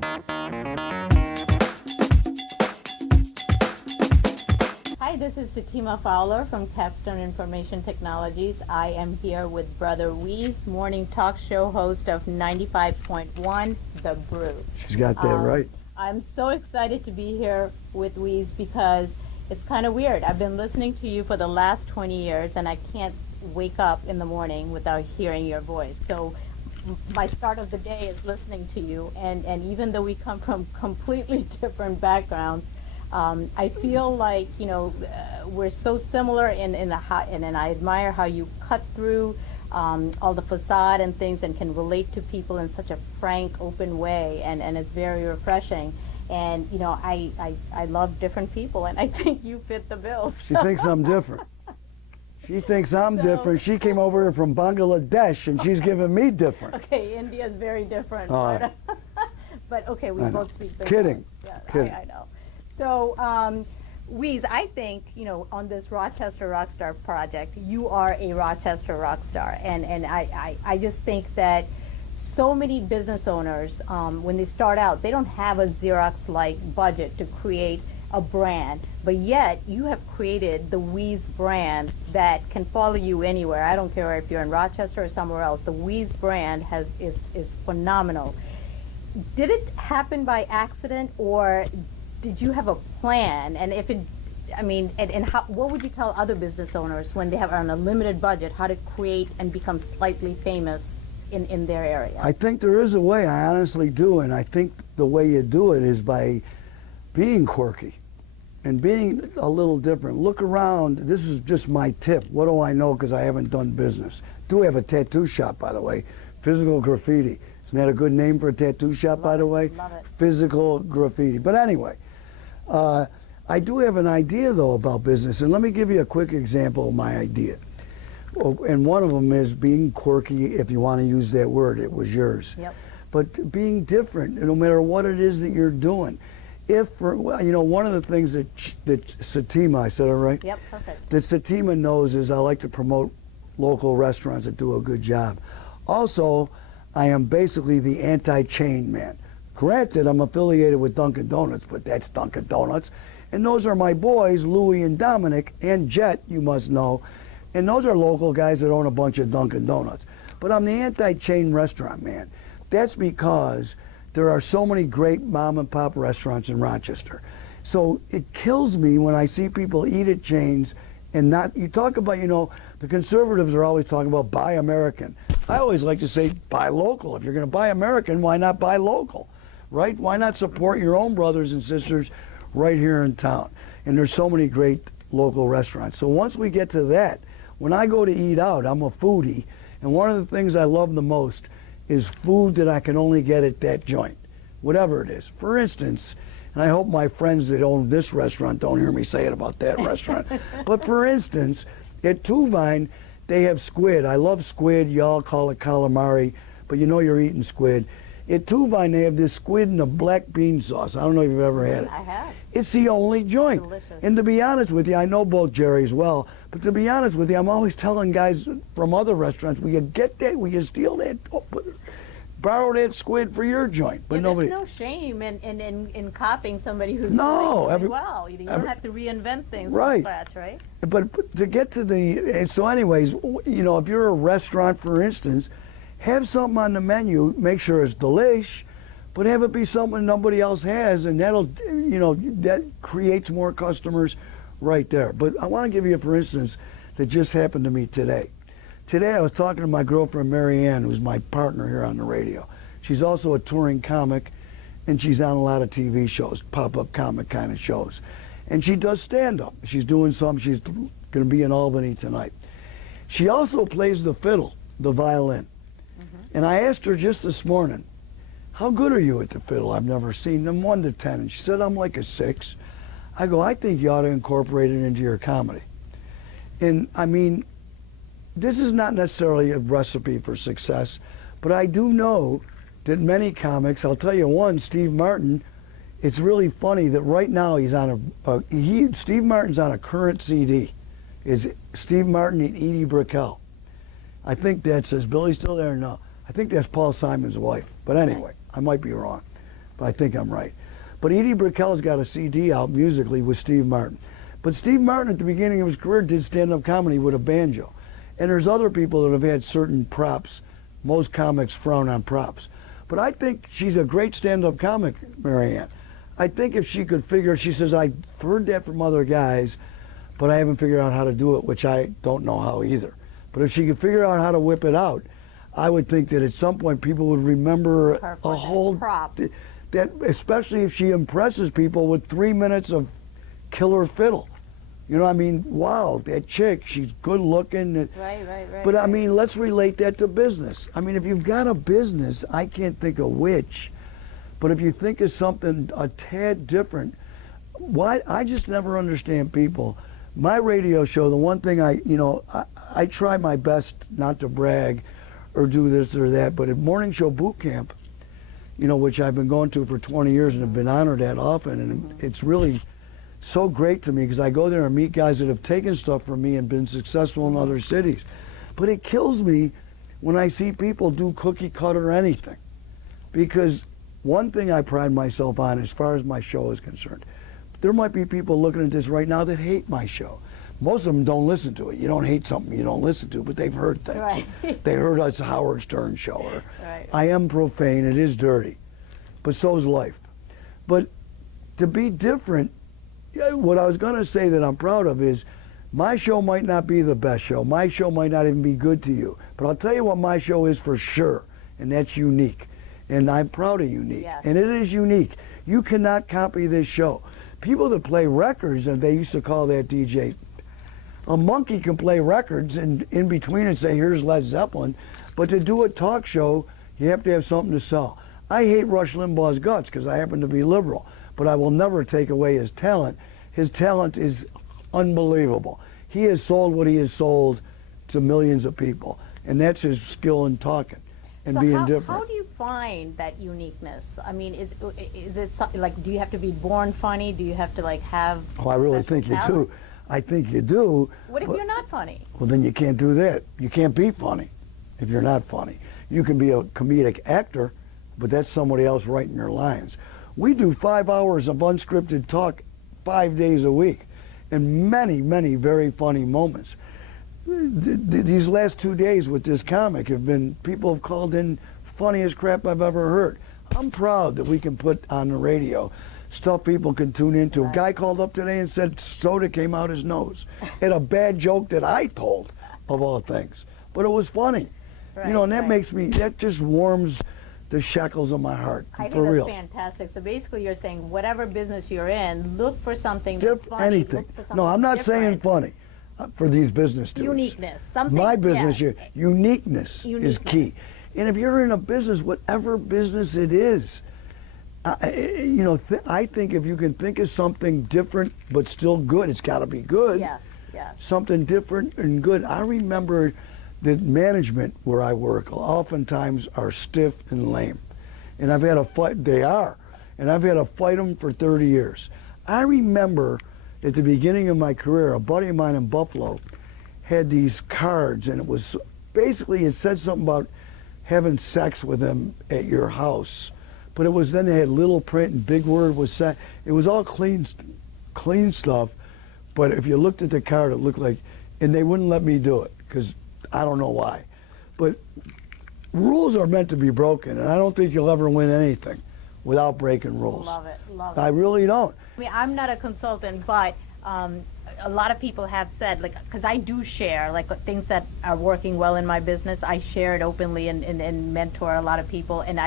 Hi, this is Sitima Fowler from Capstone Information Technologies. I am here with Brother Wease, morning talk show host of 95.1 The Brew. She's got that right. I'm so excited to be here with Wease because it's kind of weird. I've been listening to you for the last 20 years and I can't wake up in the morning without hearing your voice. So my start of the day is listening to you, and even though we come from completely different backgrounds, I feel like we're so similar in and I admire how you cut through all the facade and things and can relate to people in such a frank, open way, and it's very refreshing. And I love different people, and I think you fit the bill. She thinks I'm different. She thinks I'm different. She came over here from Bangladesh, and she's giving me different. Okay, India is very different. But okay, we both speak the Kidding. Yeah, Kidding. I know. So, Wease, I think, on this Rochester Rockstar project, you are a Rochester Rockstar. And I just think that so many business owners, when they start out, they don't have a Xerox-like budget to create a brand, but yet you have created the Wease brand that can follow you anywhere. I don't care if you're in Rochester or somewhere else. The Wease brand is phenomenal. Did it happen by accident, or did you have a plan? And if it, and how, what would you tell other business owners when they have on a limited budget how to create and become slightly famous in their area? I think there is a way, I honestly do, and I think the way you do it is by being quirky and being a little different. Look around. This is just my tip. What do I know because I haven't done business? Do have a tattoo shop, by the way, Physical Graffiti. Isn't that a good name for a tattoo shop, by the way? Love it. Physical Graffiti. But anyway, I do have an idea, though, about business, and let me give you a quick example of my idea. And one of them is being quirky, if you want to use that word. It was yours. Yep. But being different, no matter what it is that you're doing. One of the things that Sitima, I said it right? Yep, perfect. That Sitima knows is I like to promote local restaurants that do a good job. Also, I am basically the anti-chain man. Granted, I'm affiliated with Dunkin' Donuts, but that's Dunkin' Donuts. And those are my boys, Louie and Dominic, and Jet, you must know. And those are local guys that own a bunch of Dunkin' Donuts. But I'm the anti-chain restaurant man. That's because there are so many great mom and pop restaurants in Rochester. So it kills me when I see people eat at chains and not, you talk about, the conservatives are always talking about buy American. I always like to say buy local. If you're going to buy American, why not buy local, right? Why not support your own brothers and sisters right here in town? And there's so many great local restaurants. So once we get to that, when I go to eat out, I'm a foodie, and one of the things I love the most is food that I can only get at that joint, whatever it is. For instance, and I hope my friends that own this restaurant don't hear me say it about that restaurant, but for instance, at Two Vine, they have squid. I love squid. Y'all call it calamari, but you're eating squid. At Two Vine, they have this squid in a black bean sauce. I don't know if you've ever had it. I have. It's the only joint. Delicious. And to be honest with you, I know both Jerry's well, but to be honest with you, I'm always telling guys from other restaurants, will you get that? Will you steal that? Borrow that squid for your joint. But nobody. There's no shame in copying somebody who's No, doing really well. You don't have to reinvent things from scratch, right? But to get to so anyways, if you're a restaurant, for instance, have something on the menu, make sure it's delish, but have it be something nobody else has, and that'll, that creates more customers right there. But I want to give you, for instance, that just happened to me today. Today I was talking to my girlfriend Mary Ann, who's my partner here on the radio. She's also a touring comic, and she's on a lot of TV shows, pop-up comic kind of shows. And she does stand-up. She's doing some, she's going to be in Albany tonight. She also plays the fiddle, the violin. And I asked her just this morning, how good are you at the fiddle? I've never seen them, 1 to 10. And she said, I'm like a 6. I go, I think you ought to incorporate it into your comedy. And I mean, this is not necessarily a recipe for success, but I do know that many comics, I'll tell you one, Steve Martin, it's really funny that right now he's on Steve Martin's on a current CD. It's Steve Martin and Edie Brickell. I think that's, is Billy still there? No. I think that's Paul Simon's wife. But anyway, I might be wrong. but I think I'm right. But Edie Brickell's got a CD out musically with Steve Martin. But Steve Martin at the beginning of his career did stand-up comedy with a banjo. And there's other people that have had certain props. Most comics frown on props. But I think she's a great stand-up comic, Marianne. I think if she could figure, she says, I've heard that from other guys, but I haven't figured out how to do it, which I don't know how either. But if she could figure out how to whip it out, I would think that at some point people would remember a whole prop. That, especially if she impresses people with 3 minutes of killer fiddle. You know, I mean, wow, that chick, she's good looking. Right. But I mean, let's relate that to business. I mean, if you've got a business, I can't think of which, but if you think of something a tad different, why? I just never understand people. My radio show, the one thing I try my best not to brag or do this or that, but at Morning Show Boot Camp, which I've been going to for 20 years and have been honored that often, and it's really so great to me because I go there and meet guys that have taken stuff from me and been successful in other cities. But it kills me when I see people do cookie cutter anything. Because one thing I pride myself on as far as my show is concerned, there might be people looking at this right now that hate my show. Most of them don't listen to it. You don't hate something you don't listen to, but they've heard things. Right. They heard it's a Howard Stern show. Or, Right. I am profane, it is dirty, but so's life. But to be different, what I was going to say that I'm proud of is my show might not be the best show. My show might not even be good to you. But I'll tell you what my show is for sure, and that's unique. And I'm proud of unique. Yes. And it is unique. You cannot copy this show. People that play records, and they used to call that DJ, a monkey can play records and in between and say, here's Led Zeppelin. But to do a talk show, you have to have something to sell. I hate Rush Limbaugh's guts because I happen to be liberal. But I will never take away his talent. His talent is unbelievable. He has sold what he has sold to millions of people, and that's his skill in talking and So being different. how do you find that uniqueness? I mean, is it something like, do you have to be born funny? Do you have to have? Oh, I really special think you do. talents? I think you do. What if but- you're not funny? Well, then you can't do that. You can't be funny if you're not funny. You can be a comedic actor, but that's somebody else writing your lines. We do 5 hours of unscripted talk 5 days a week, and many, many very funny moments. These last 2 days with this comic have been, people have called in funniest crap I've ever heard. I'm proud that we can put on the radio stuff people can tune into. A guy called up today and said soda came out his nose. Had a bad joke that I told, of all things. But it was funny. Right, and that right. makes me, that just warms the shackles of my heart, I think for that's real. fantastic. So basically you're saying whatever business you're in, look for something that's funny. Anything. Look for something No, I'm not saying different. funny for these business dudes. Uniqueness. Something. My business, yeah. uniqueness is key. Uniqueness. And if you're in a business, whatever business it is, I think if you can think of something different but still good, it's got to be good. Yes, yes. Something different and good. I remember that management where I work oftentimes are stiff and lame. And I've had a fight, they are, and I've had to fight them for 30 years. I remember at the beginning of my career, a buddy of mine in Buffalo had these cards, and it was basically, it said something about having sex with him at your house. But it was, then they had little print and big word was sex. It was all clean stuff. But if you looked at the card, it looked like, and they wouldn't let me do it because I don't know why. But rules are meant to be broken, and I don't think you'll ever win anything without breaking rules. Love it, love it. I really don't. I mean, I'm not a consultant, but a lot of people have said, because I do share, things that are working well in my business, I share it openly and mentor a lot of people, and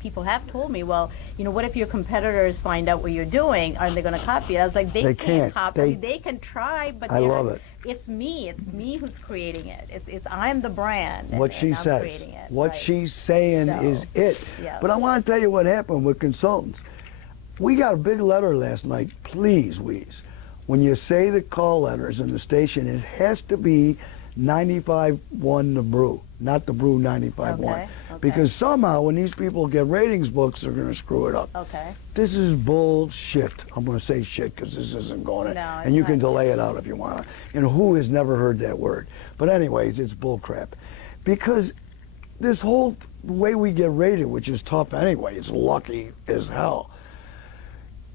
people have told me, well, what if your competitors find out what you're doing? Are they going to copy it? I was like, they can't copy. They can try, but I love it. It's me who's creating it. It's I'm the brand. What she I'm says, creating it, what right. she's saying So, is it. yeah. But I want to tell you what happened with consultants. We got a big letter last night. Please, Wease, when you say the call letters in the station, it has to be 95.1 the brew, not the brew 95.1. Okay. Because somehow when these people get ratings books, they're going to screw it up. Okay. This is bullshit. I'm going to say shit because this isn't going in. No, And you it's can not. delay it out if you want to. And who has never heard that word? But anyways, it's bull crap. Because this whole the way we get rated, which is tough anyway, it's lucky as hell.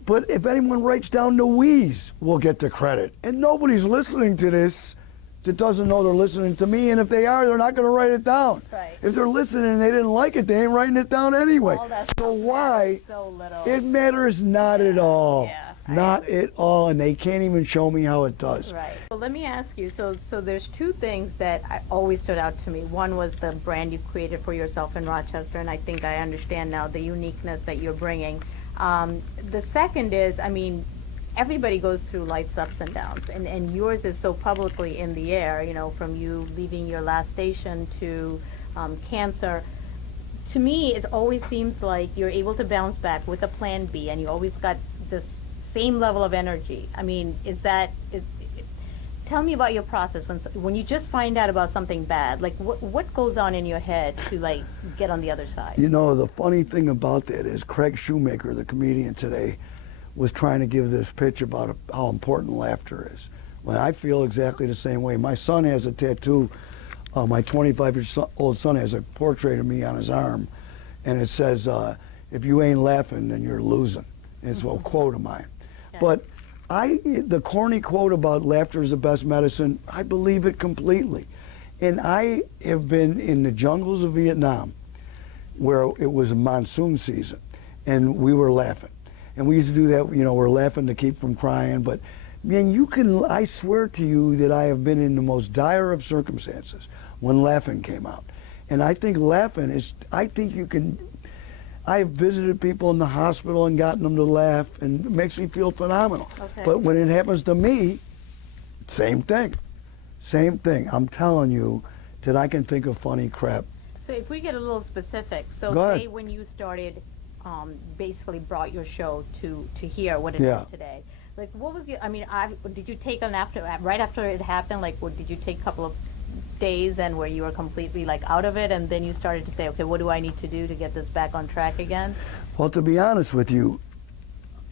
But if anyone writes down the wheeze, we'll get the credit. And nobody's listening to this that doesn't know they're listening to me, and if they are, they're not going to write it down. Right. If they're listening and they didn't like it, they ain't writing it down anyway. All that So stuff why? matters so little. It matters not at all. Yeah, I Not agree. at all, and they can't even show me how it does. Right. Well, let me ask you. So there's two things that always stood out to me. One was the brand you created for yourself in Rochester, and I think I understand now the uniqueness that you're bringing. The second is, I mean, everybody goes through life's ups and downs, and yours is so publicly in the air, you know, from you leaving your last station to cancer. To me, it always seems like you're able to bounce back with a plan B, and you always got this same level of energy. I mean, tell me about your process when you just find out about something bad. Like, what goes on in your head to, like, get on the other side? You know, the funny thing about that is Craig Shoemaker, the comedian today, was trying to give this pitch about how important laughter is. Well, I feel exactly the same way. My son has a tattoo. My 25-year-old son has a portrait of me on his arm, and it says, if you ain't laughing, then you're losing. And it's a quote of mine. Okay. But the corny quote about laughter is the best medicine, I believe it completely. And I have been in the jungles of Vietnam where it was monsoon season, and we were laughing. And we used to do that, you know, we're laughing to keep from crying. But, man, I swear to you that I have been in the most dire of circumstances when laughing came out. And I think laughing I have visited people in the hospital and gotten them to laugh, and it makes me feel phenomenal. Okay. But when it happens to me, same thing. Same thing. I'm telling you that I can think of funny crap. So if we get a little specific, so Go ahead. say when you started, basically brought your show to here, what it Yeah. is today. Like, what was did you take on right after it happened? Like, did you take a couple of days and where you were completely like out of it, and then you started to say, okay, what do I need to do to get this back on track again? Well, to be honest with you,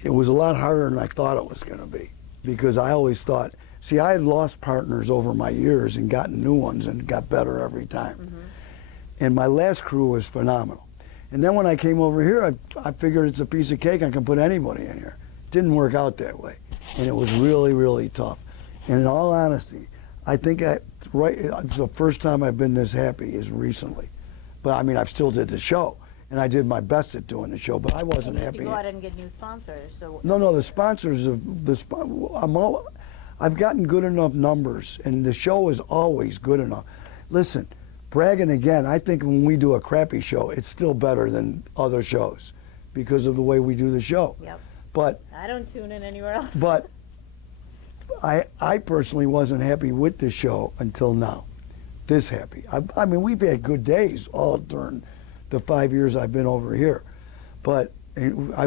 it was a lot harder than I thought it was going to be, because I always thought, see, I had lost partners over my years and gotten new ones and got better every time. Mm-hmm. And my last crew was phenomenal. And then when I came over here, I figured it's a piece of cake, I can put anybody in here. It didn't work out that way. And it was really, really tough. And in all honesty, I think it's the first time I've been this happy is recently. But I mean, I still did the show, and I did my best at doing the show, but I wasn't And happy. you go out and get new sponsors. So No, the sponsors I've gotten good enough numbers, and the show is always good enough. Listen, bragging again, I think when we do a crappy show, it's still better than other shows because of the way we do the show. Yep. But I don't tune in anywhere else. But I personally wasn't happy with the show until now. This happy. I mean, we've had good days all during the 5 years I've been over here. But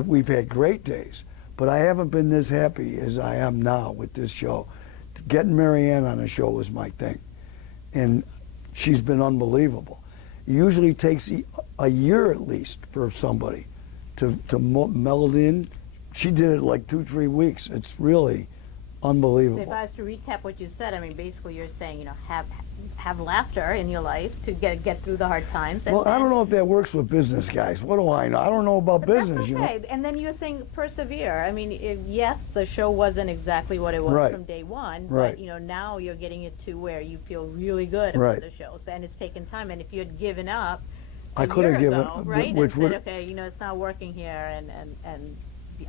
we've had great days. But I haven't been this happy as I am now with this show. Getting Marianne on the show was my thing. And she's been unbelievable. It usually takes a year at least for somebody to meld in. She did it like 2-3 weeks. It's really unbelievable. So if I was to recap what you said, I mean, basically you're saying, you know, have laughter in your life to get through the hard times. And Well, I don't know if that works with business guys. What do I know? I don't know about But business, that's you know. okay. And then you're saying persevere. I mean, yes, the show wasn't exactly what it was Right. from day one, Right. but you know, now you're getting it to where you feel really good Right. about the show. So, and it's taken time. And if you had given up I a could have year given, ago, right, which and would. said, okay, you know, it's not working here, and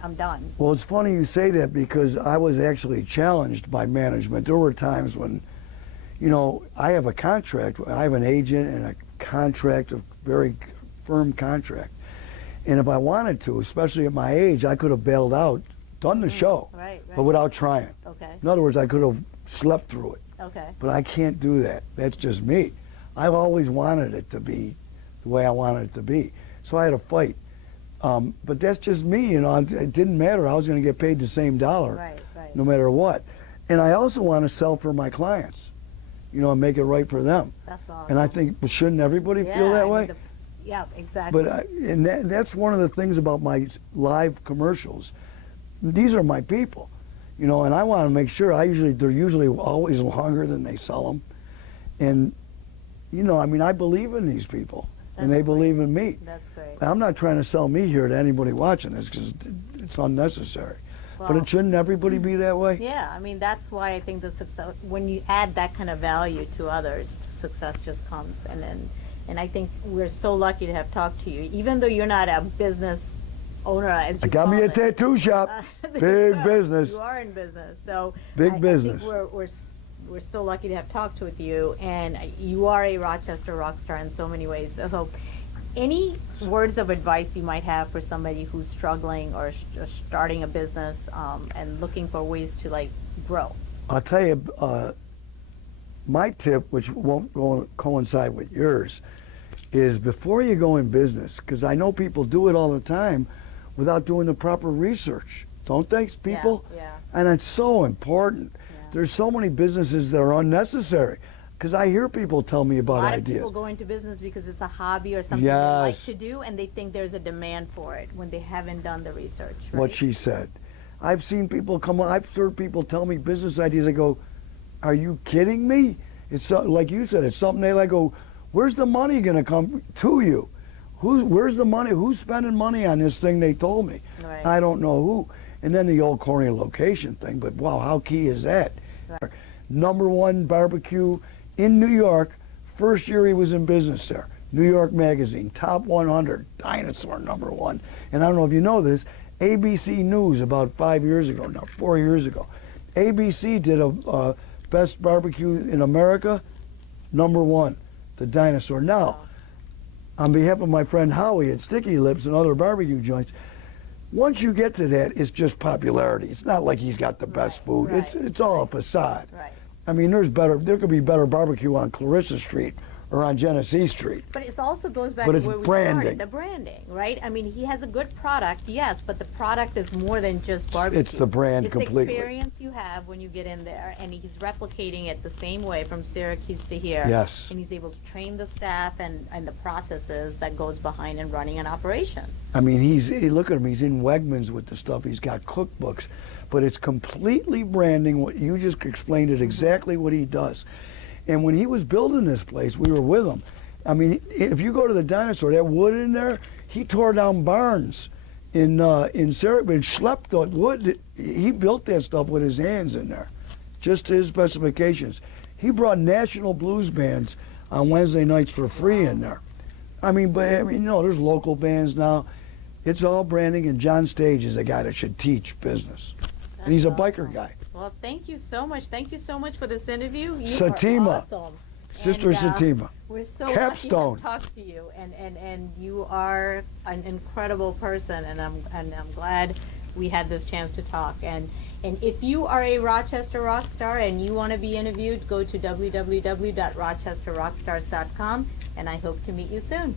I'm done. Well, it's funny you say that because I was actually challenged by management. There were times when, you know, I have a contract. I have an agent and a contract, a very firm contract. And if I wanted to, especially at my age, I could have bailed out, done the show, Right, right. but without trying. Okay, In other words, I could have slept through it. okay. But I can't do that. That's just me. I've always wanted it to be the way I wanted it to be. So I had to fight. But that's just me, you know. It didn't matter. I was going to get paid the same dollar, Right, right. no matter what. And I also want to sell for my clients, you know, and make it right for them. That's all. And I think, well, shouldn't everybody feel that way? Yeah, exactly. But that's one of the things about my live commercials. These are my people, you know, and I want to make sure. They're usually always longer than they sell them, and you know, I mean, I believe in these people, and they believe in me. That's great. I'm not trying to sell me here to anybody watching this because it's unnecessary. But Well, it shouldn't everybody be that way? yeah, I mean, that's why I think the success, when you add that kind of value to others, success just comes. And I think we're so lucky to have talked to you, even though you're not a business owner. As I you got call me a it. tattoo shop. There you Big go. business. You are in business, so Big I business. think we're so lucky to have talked with you, and you are a Rochester rock star in so many ways. So, any words of advice you might have for somebody who's struggling or starting a business and looking for ways to like grow? I'll tell you, my tip, which won't coincide with yours, is before you go in business, because I know people do it all the time without doing the proper research. Don't they, people? Yeah. And it's so important. Yeah. There's so many businesses that are unnecessary, because I hear people tell me A about lot of ideas. people go into business because it's a hobby or something they like Yes. to do, and they think there's a demand for it when they haven't done the research. Right? What she said. I've seen people come on, I've heard people tell me business ideas. I go, are you kidding me? It's like you said, it's something they like go, where's the money going to come to you? Where's the money? Who's spending money on this thing they told me? Right. I don't know who. And then the old corny location thing, but wow, how key is that? Right. #1 barbecue in New York, first year he was in business there. New York Magazine, top 100, dinosaur #1. And I don't know if you know this, ABC News about 5 years ago, no, 4 years ago. ABC did a best barbecue in America, #1, the dinosaur. Now, on behalf of my friend Howie at Sticky Lips and other barbecue joints, once you get to that, it's just popularity. It's not like he's got the best food. right, It's all a facade. Right. I mean, there could be better barbecue on Clarissa Street or on Genesee Street. But it also goes back But to it's where we branding. started, the branding, right? I mean, he has a good product, yes, but the product is more than just barbecue. It's the brand it's completely. the experience you have when you get in there, and he's replicating it the same way from Syracuse to here. Yes. And he's able to train the staff and the processes that goes behind in running an operation. I mean, look at him. He's in Wegmans with the stuff. He's got cookbooks, but it's completely branding. What you just explained it exactly what he does. And when he was building this place, we were with him. I mean, if you go to the dinosaur, that wood in there, he tore down barns in Syracuse and schlepped the wood. He built that stuff with his hands in there, just to his specifications. He brought national blues bands on Wednesday nights for free in there. I mean, you know, there's local bands now. It's all branding, and John Stage is a guy that should teach business. And he's a That's biker awesome. guy. Well, thank you so much. Thank you so much for this interview. You Sitima. are awesome. Sister And, Sitima. We're so Capstone. lucky to talk to you, and you are an incredible person, and I'm glad we had this chance to talk. And if you are a Rochester rock star and you want to be interviewed, go to www.rochesterrockstars.com, and I hope to meet you soon.